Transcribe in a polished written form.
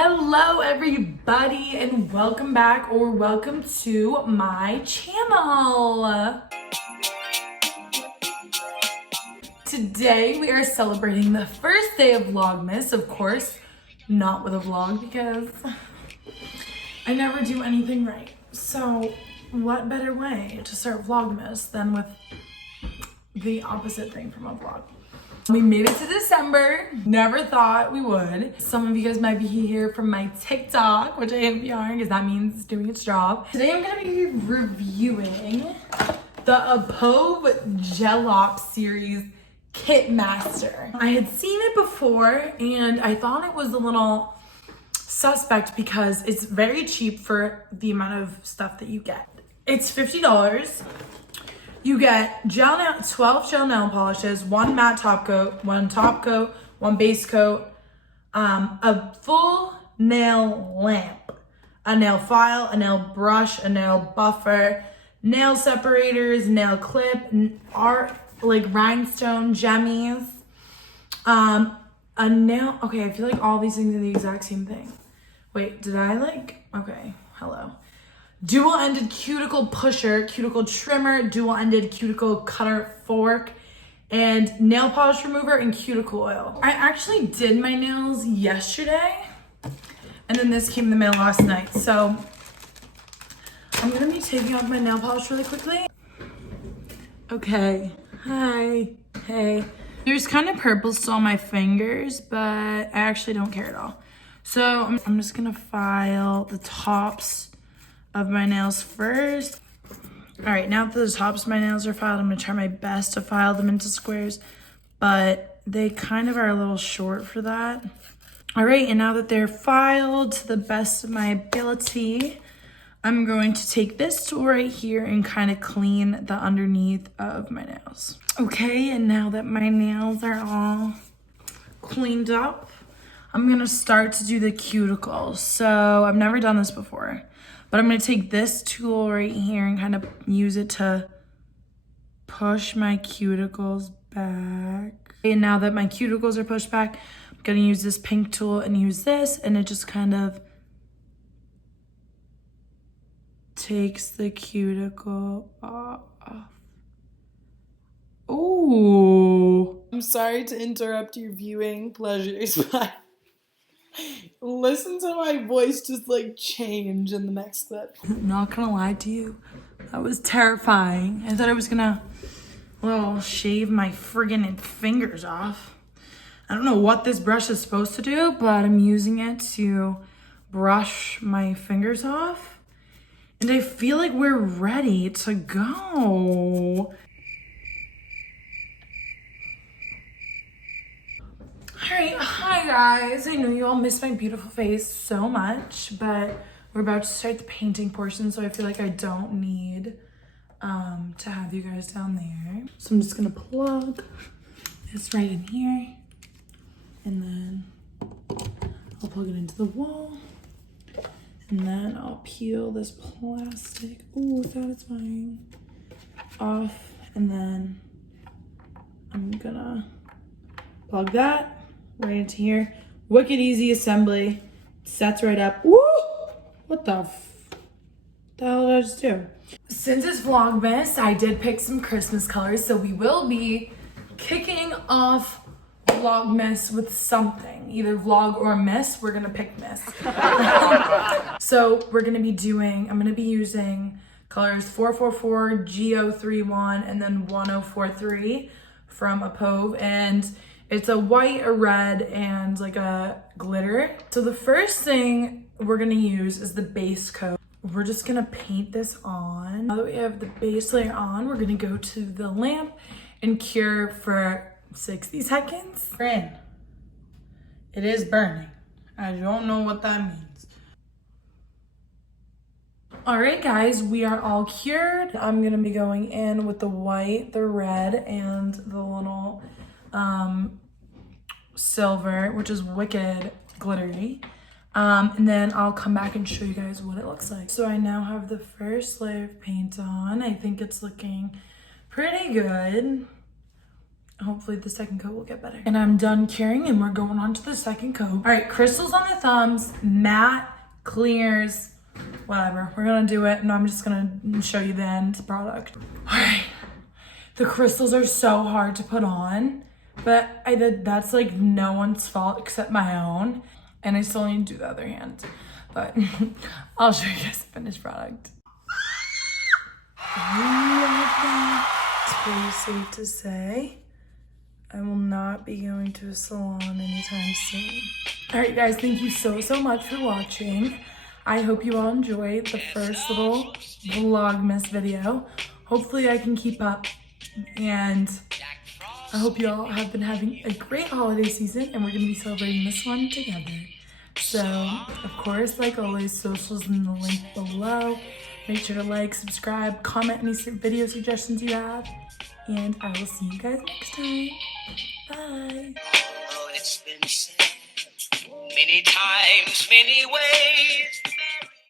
Hello everybody and welcome back or welcome to my channel. Today we are celebrating the first day of Vlogmas, of course, not with a vlog because I never do anything right. So what better way to start Vlogmas than with the opposite thing from a vlog. We made it to December. Never thought we would. Some of you guys might be here from my TikTok, which I am PRing because that means it's doing its job. Today I'm gonna be reviewing the Apove Gelop series Kit Master. I had seen it before and I thought it was a little suspect because it's very cheap for the amount of stuff that you get. It's $50. You get 12 gel nail polishes, one matte top coat, one base coat, a full nail lamp, a nail file, a nail brush, a nail buffer, nail separators, nail clip, like rhinestone gemmies, a nail, okay, I feel like all these things are the exact same thing. Wait, okay, hello. Dual-ended cuticle pusher, cuticle trimmer, dual-ended cuticle cutter fork, and nail polish remover and cuticle oil. I actually did my nails yesterday, and then this came in the mail last night. So I'm gonna be taking off my nail polish really quickly. Okay, hi, hey. There's kind of purple still on my fingers, but I actually don't care at all. So I'm just gonna file the tops of my nails first. All right, now that the tops of my nails are filed, I'm gonna try my best to file them into squares, but they kind of are a little short for that. All right, and now that they're filed to the best of my ability, I'm going to take this tool right here and kind of clean the underneath of my nails. Okay, and now that my nails are all cleaned up, I'm gonna start to do the cuticles. So I've never done this before, but I'm gonna take this tool right here and kind of use it to push my cuticles back. And now that my cuticles are pushed back, I'm gonna use this pink tool and use this, and it just kind of takes the cuticle off. Oh, I'm sorry to interrupt your viewing pleasures, but listen to my voice just like change in the next clip. Not gonna lie to you, that was terrifying. I thought I was gonna, well, shave my friggin' fingers off. I don't know what this brush is supposed to do, but I'm using it to brush my fingers off. And I feel like we're ready to go. Alright, hi guys. I know you all miss my beautiful face so much, but we're about to start the painting portion, so I feel like I don't need to have you guys down there. So I'm just gonna plug this right in here, and then I'll plug it into the wall, and then I'll peel this plastic, satisfying, off, and then I'm gonna plug that right into here. Wicked easy assembly. Sets right up. Woo! What the hell did I just do? Since it's Vlogmas, I did pick some Christmas colors, so we will be kicking off Vlogmas with something. Either vlog or miss. We're gonna pick miss. So I'm gonna be using colors 444, G031, and then 1043 from Apove, and it's a white, a red, and like a glitter. So the first thing we're gonna use is the base coat. We're just gonna paint this on. Now that we have the base layer on, we're gonna go to the lamp and cure for 60 seconds. We're in. It is burning. I don't know what that means. All right, guys, we are all cured. I'm gonna be going in with the white, the red, and the little silver, which is wicked glittery. And then I'll come back and show you guys what it looks like. So I now have the first layer of paint on. I think it's looking pretty good. hopefully the second coat will get better. And I'm done curing and we're going on to the second coat. All right, crystals on the thumbs, matte, clears, whatever. We're gonna do it and I'm just gonna show you the end product. All right, the crystals are so hard to put on, but that's like no one's fault except my own. And I still need to do the other hand, but I'll show you guys the finished product. It's pretty safe to say I will not be going to a salon anytime soon. All right, guys, thank you so much for watching. I hope you all enjoyed the first little Vlogmas video. Hopefully I can keep up, and I hope you all have been having a great holiday season, and we're gonna be celebrating this one together. So, of course, like always, socials in the link below. Make sure to like, subscribe, comment any video suggestions you have, and I will see you guys next time. Bye. Oh, it's been said many times, many ways.